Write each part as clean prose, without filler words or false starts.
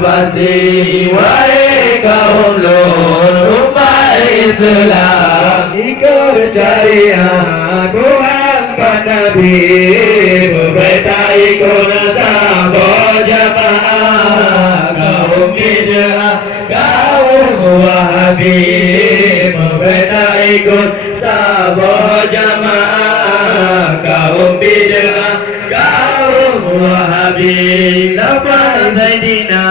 pasti wahai kaum lur umat Islam ikut syariat Muhammad Nabi berbeda ikut sahabat jamaah kaum bid'ah kaum Wahabi berbeda ikut sahabat jamaah kaum bid'ah kaum Wahabi lepas Sayyidina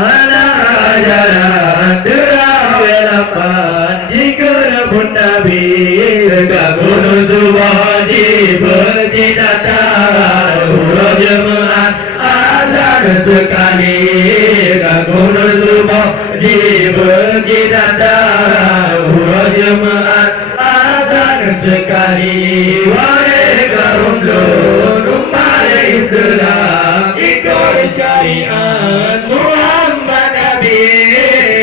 ala ajaran terawih lapan jika pun Nabi kabul wajib berjidatar urut jemaat azan sekali kabul wajib berjidatar urut jemaat azan sekali wahai kaum lur umat Islam ikut syariat Muhammad Nabi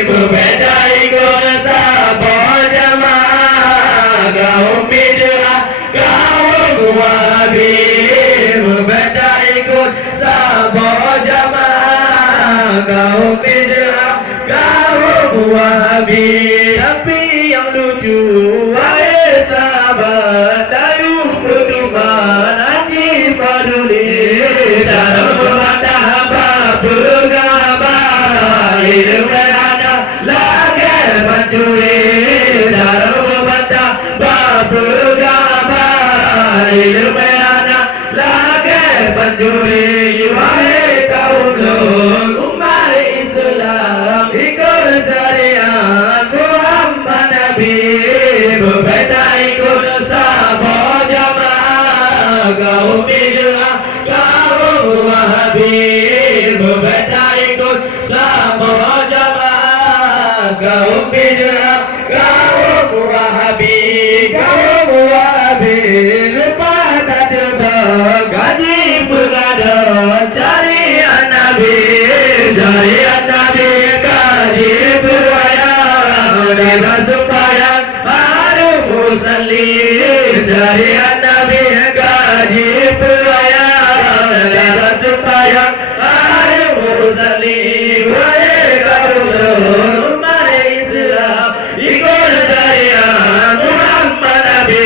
berbeda ikut sahabat jamaah kaum bid'ah kaum Wahabi berbeda ikut sahabat jamaah kaum bid'ah kaum Wahabi tapi yang lucu wahai sahabat dayuh berduman hati peduli dalam memandang hamba bergambar hidup berada lagar mencuri dalam memandang hamba bergambar hidup berada lagar mencuri wahai kaum lur umat Islam ikut syariat Muhammad Nabi berbeda ikut sahabat jamaah kaum bid'ah kaum Wahabi berbeda ikut sahabat jamaah kaum bid'ah kaum Wahabi lepas tak tebak gaji berada syariat Nabi gaji berwayang dan supaya baru musalli syariat Nabi gaji berwayang dan supaya baru musalli wahai kaum lur umat Islam ikut syariat Muhammad Nabi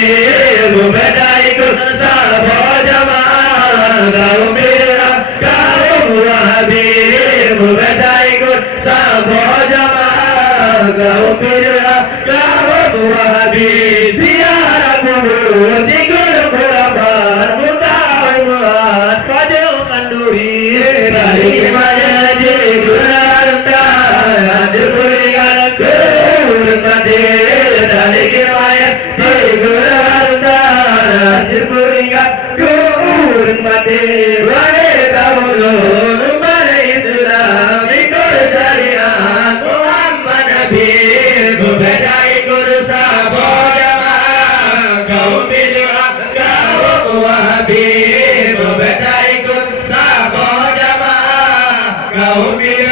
berbeda ikut sahabat jamaah kaum bid'ah kaum Wahabi berbeda ikut sahabat jamaah kaum bid'ah kaum Wahabi ziarah kubur di gunung Kerabat mudah-mudahan pada kanduri dari mana di gunung diberikan kehormatan dari kemaya di gunung diberikan kehormatan wahai kaum lur umat Islam ikut syariat Muhammad Nabi berbeda ikut sahabat jamaah kaum bid'ah kaum Wahabi berbeda ikut sahabat jamaah kaum bid'ah